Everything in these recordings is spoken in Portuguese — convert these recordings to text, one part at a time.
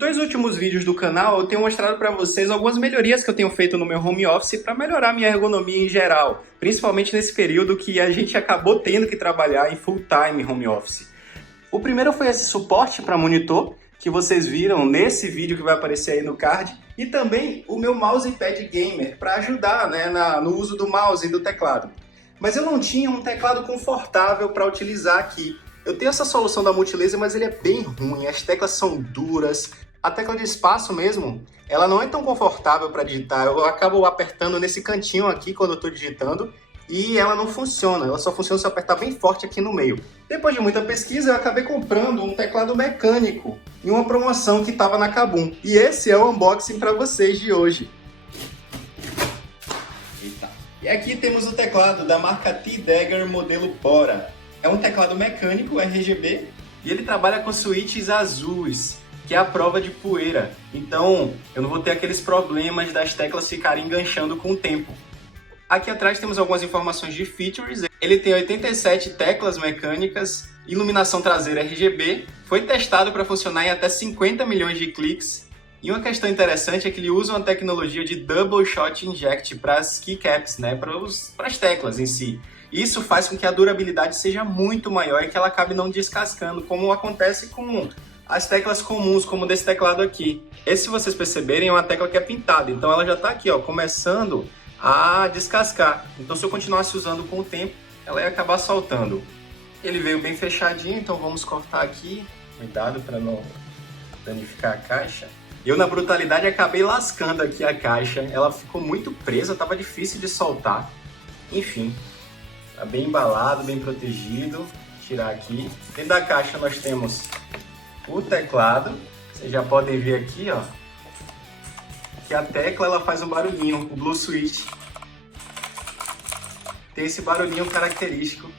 Nos dois últimos vídeos do canal eu tenho mostrado para vocês algumas melhorias que eu tenho feito no meu home office para melhorar minha ergonomia em geral, principalmente nesse período que a gente acabou tendo que trabalhar em full time home office. O primeiro foi esse suporte para monitor, que vocês viram nesse vídeo que vai aparecer aí no card, e também o meu mousepad gamer para ajudar, né, no uso do mouse e do teclado. Mas eu não tinha um teclado confortável para utilizar aqui. Eu tenho essa solução da Multilaser, mas ele é bem ruim, as teclas são duras. A tecla de espaço mesmo, ela não é tão confortável para digitar. Eu acabo apertando nesse cantinho aqui quando eu estou digitando e ela não funciona. Ela só funciona se eu apertar bem forte aqui no meio. Depois de muita pesquisa, eu acabei comprando um teclado mecânico em uma promoção que estava na Kabum. E esse é o unboxing para vocês de hoje. Eita. E aqui temos o teclado da marca T-Dagger modelo Bora. É um teclado mecânico RGB e ele trabalha com switches azuis, que é a prova de poeira. Então, eu não vou ter aqueles problemas das teclas ficarem enganchando com o tempo. Aqui atrás temos algumas informações de features. Ele tem 87 teclas mecânicas, iluminação traseira RGB, foi testado para funcionar em até 50 milhões de cliques. E uma questão interessante é que ele usa uma tecnologia de Double Shot Inject para as keycaps, né, para as teclas em si. Isso faz com que a durabilidade seja muito maior e que ela acabe não descascando, como acontece com as teclas comuns, como desse teclado aqui. Esse, se vocês perceberem, é uma tecla que é pintada, então ela já está aqui, ó, começando a descascar. Então, se eu continuasse usando com o tempo, ela ia acabar soltando. Ele veio bem fechadinho, então vamos cortar aqui. Cuidado para não danificar a caixa. Eu, na brutalidade, acabei lascando aqui a caixa. Ela ficou muito presa, estava difícil de soltar. Enfim, tá bem embalado, bem protegido. Vou tirar aqui. Dentro da caixa nós temos o teclado. Vocês já podem ver aqui, ó, que a tecla ela faz um barulhinho, o Blue Switch. Tem esse barulhinho característico.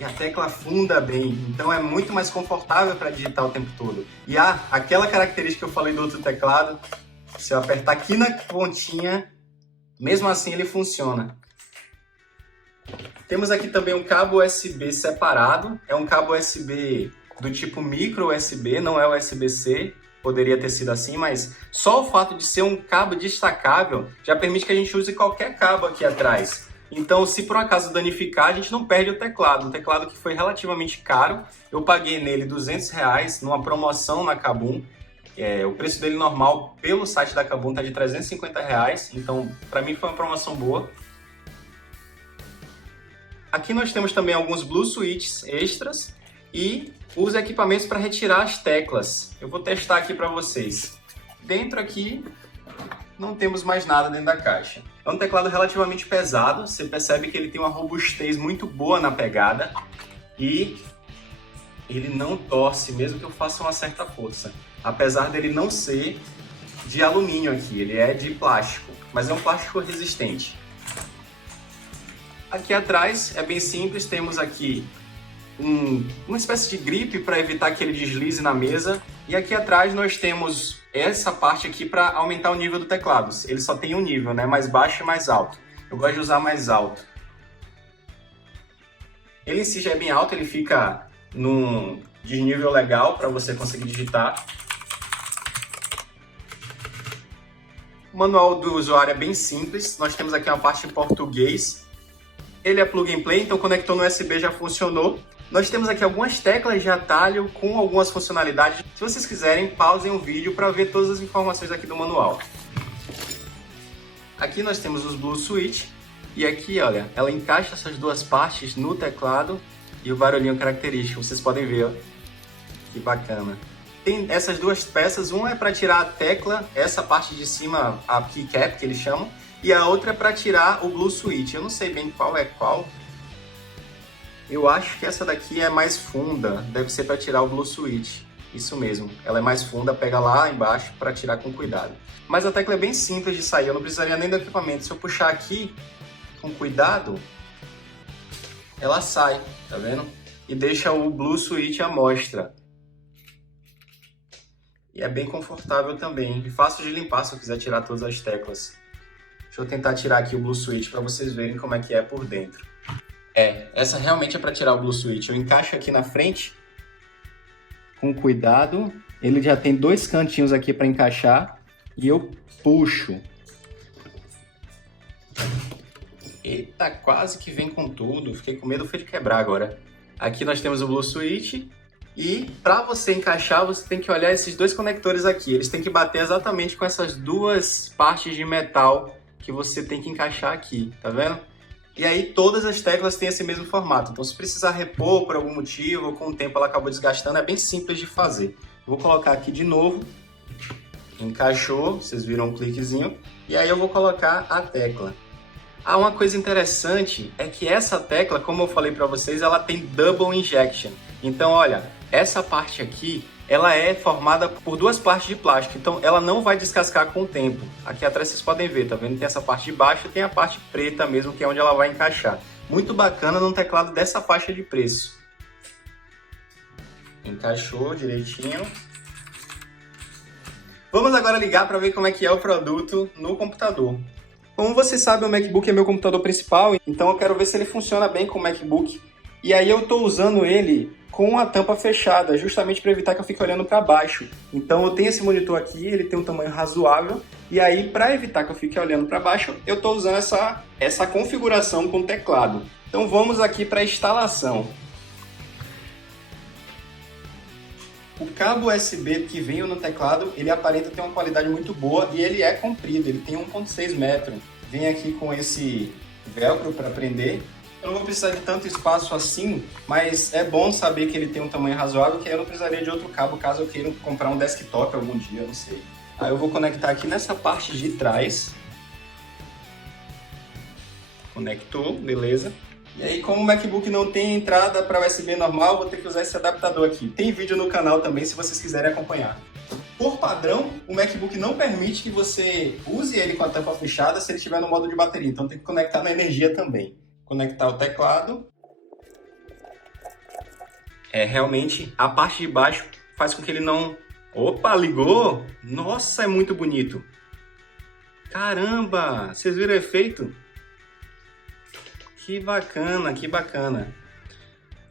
E a tecla afunda bem, então é muito mais confortável para digitar o tempo todo. E aquela característica que eu falei do outro teclado, se eu apertar aqui na pontinha, mesmo assim ele funciona. Temos aqui também um cabo USB separado, é um cabo USB do tipo micro USB, não é USB-C, poderia ter sido assim, mas só o fato de ser um cabo destacável já permite que a gente use qualquer cabo aqui atrás. Então, se por acaso danificar, a gente não perde o teclado. Um teclado que foi relativamente caro, eu paguei nele R$200 numa promoção na Kabum. O preço dele normal pelo site da Kabum está de R$350, então para mim foi uma promoção boa. Aqui nós temos também alguns Blue Switches extras e os equipamentos para retirar as teclas. Eu vou testar aqui para vocês. Dentro aqui não temos mais nada dentro da caixa. É um teclado relativamente pesado, você percebe que ele tem uma robustez muito boa na pegada e ele não torce, mesmo que eu faça uma certa força. Apesar dele não ser de alumínio aqui, ele é de plástico, mas é um plástico resistente. Aqui atrás é bem simples, temos aqui uma espécie de gripe para evitar que ele deslize na mesa. E aqui atrás nós temos essa parte aqui para aumentar o nível do teclado. Ele só tem um nível, né? Mais baixo e mais alto. Eu gosto de usar mais alto. Ele em si já é bem alto, ele fica num desnível legal para você conseguir digitar. O manual do usuário é bem simples. Nós temos aqui uma parte em português. Ele é plug and play, então conectou no USB já funcionou. Nós temos aqui algumas teclas de atalho com algumas funcionalidades. Se vocês quiserem, pausem o vídeo para ver todas as informações aqui do manual. Aqui nós temos os Blue Switch. E aqui, olha, ela encaixa essas duas partes no teclado e o barulhinho característico. Vocês podem ver, ó. Que bacana. Tem essas duas peças. Uma é para tirar a tecla, essa parte de cima, a keycap que eles chamam. E a outra é para tirar o Blue Switch. Eu não sei bem qual é qual. Eu acho que essa daqui é mais funda, deve ser para tirar o Blue Switch. Isso mesmo, ela é mais funda, pega lá embaixo para tirar com cuidado. Mas a tecla é bem simples de sair, eu não precisaria nem do equipamento. Se eu puxar aqui com cuidado, ela sai, tá vendo? E deixa o Blue Switch à mostra. E é bem confortável também, e fácil de limpar se eu quiser tirar todas as teclas. Deixa eu tentar tirar aqui o Blue Switch para vocês verem como é que é por dentro. Essa realmente é para tirar o Blue Switch. Eu encaixo aqui na frente com cuidado. Ele já tem 2 cantinhos aqui para encaixar e eu puxo. Eita, quase que vem com tudo. Fiquei com medo, foi de quebrar agora. Aqui nós temos o Blue Switch e para você encaixar, você tem que olhar esses 2 conectores aqui. Eles têm que bater exatamente com essas 2 partes de metal que você tem que encaixar aqui, tá vendo? E aí todas as teclas têm esse mesmo formato. Então se precisar repor por algum motivo ou com o tempo ela acabou desgastando, é bem simples de fazer. Vou colocar aqui de novo. Encaixou, vocês viram um cliquezinho. E aí eu vou colocar a tecla. Ah, uma coisa interessante é que essa tecla, como eu falei para vocês, ela tem double injection. Então, olha, essa parte aqui, ela é formada por 2 partes de plástico. Então, ela não vai descascar com o tempo. Aqui atrás vocês podem ver, tá vendo? Tem essa parte de baixo e tem a parte preta mesmo, que é onde ela vai encaixar. Muito bacana num teclado dessa faixa de preço. Encaixou direitinho. Vamos agora ligar para ver como é que é o produto no computador. Como vocês sabem, o MacBook é meu computador principal, então eu quero ver se ele funciona bem com o MacBook. E aí eu estou usando ele com a tampa fechada, justamente para evitar que eu fique olhando para baixo. Então eu tenho esse monitor aqui, ele tem um tamanho razoável, e aí para evitar que eu fique olhando para baixo, eu estou usando essa configuração com teclado. Então vamos aqui para a instalação. O cabo USB que veio no teclado, ele aparenta ter uma qualidade muito boa e ele é comprido, ele tem 1,6 metros. Vem aqui com esse velcro para prender. Eu não vou precisar de tanto espaço assim, mas é bom saber que ele tem um tamanho razoável, que eu não precisaria de outro cabo caso eu queira comprar um desktop algum dia, eu não sei. Aí eu vou conectar aqui nessa parte de trás. Conectou, beleza. E aí, como o MacBook não tem entrada para USB normal, vou ter que usar esse adaptador aqui. Tem vídeo no canal também, se vocês quiserem acompanhar. Por padrão, o MacBook não permite que você use ele com a tampa fechada se ele estiver no modo de bateria. Então tem que conectar na energia também. Conectar o teclado. Realmente, a parte de baixo faz com que ele não... Opa, ligou! Nossa, é muito bonito! Caramba! Vocês viram o efeito? Que bacana, que bacana.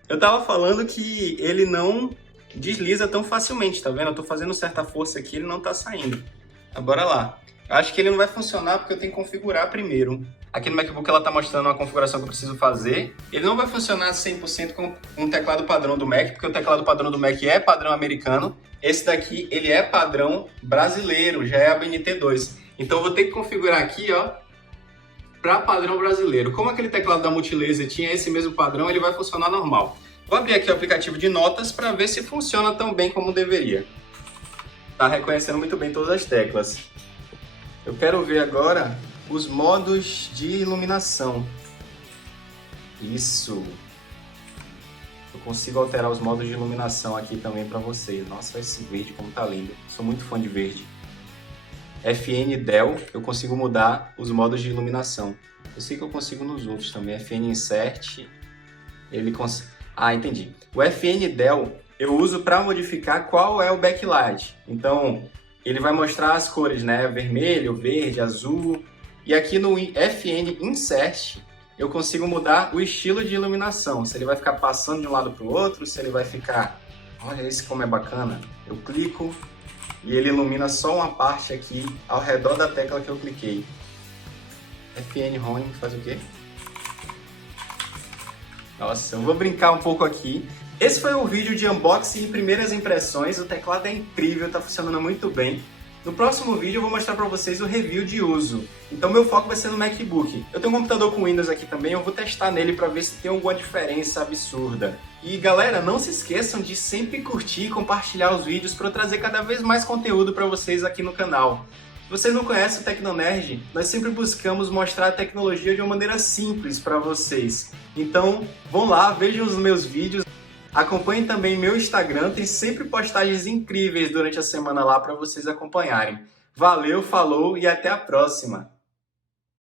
Eu tava falando que ele não desliza tão facilmente, tá vendo? Eu tô fazendo certa força aqui, ele não tá saindo. Tá, bora lá. Eu acho que ele não vai funcionar porque eu tenho que configurar primeiro. Aqui no MacBook ela tá mostrando uma configuração que eu preciso fazer. Ele não vai funcionar 100% com um teclado padrão do Mac, porque o teclado padrão do Mac é padrão americano. Esse daqui, ele é padrão brasileiro, já é a BNT2. Então eu vou ter que configurar aqui, ó, para padrão brasileiro. Como aquele teclado da Multilaser tinha esse mesmo padrão, ele vai funcionar normal. Vou abrir aqui o aplicativo de notas para ver se funciona tão bem como deveria. Tá reconhecendo muito bem todas as teclas. Eu quero ver agora os modos de iluminação. Isso. Eu consigo alterar os modos de iluminação aqui também para vocês. Nossa, esse verde como tá lindo. Sou muito fã de verde. FN Del, eu consigo mudar os modos de iluminação. Eu sei que eu consigo nos outros também. FN Insert, ele consegue... Ah, entendi. O FN Del eu uso para modificar qual é o backlight. Então, ele vai mostrar as cores, né? Vermelho, verde, azul. E aqui no FN Insert, eu consigo mudar o estilo de iluminação. Se ele vai ficar passando de um lado para o outro, se ele vai ficar... Olha esse como é bacana. Eu clico... E ele ilumina só uma parte aqui ao redor da tecla que eu cliquei. FN Home faz o quê? Nossa, eu vou brincar um pouco aqui. Esse foi o vídeo de unboxing e primeiras impressões. O teclado é incrível, está funcionando muito bem. No próximo vídeo eu vou mostrar para vocês o review de uso. Então meu foco vai ser no MacBook. Eu tenho um computador com Windows aqui também, eu vou testar nele para ver se tem alguma diferença absurda. E galera, não se esqueçam de sempre curtir e compartilhar os vídeos para eu trazer cada vez mais conteúdo para vocês aqui no canal. Se vocês não conhecem o Tecnonerd, nós sempre buscamos mostrar a tecnologia de uma maneira simples para vocês. Então vão lá, vejam os meus vídeos. Acompanhem também meu Instagram, tem sempre postagens incríveis durante a semana lá para vocês acompanharem. Valeu, falou e até a próxima!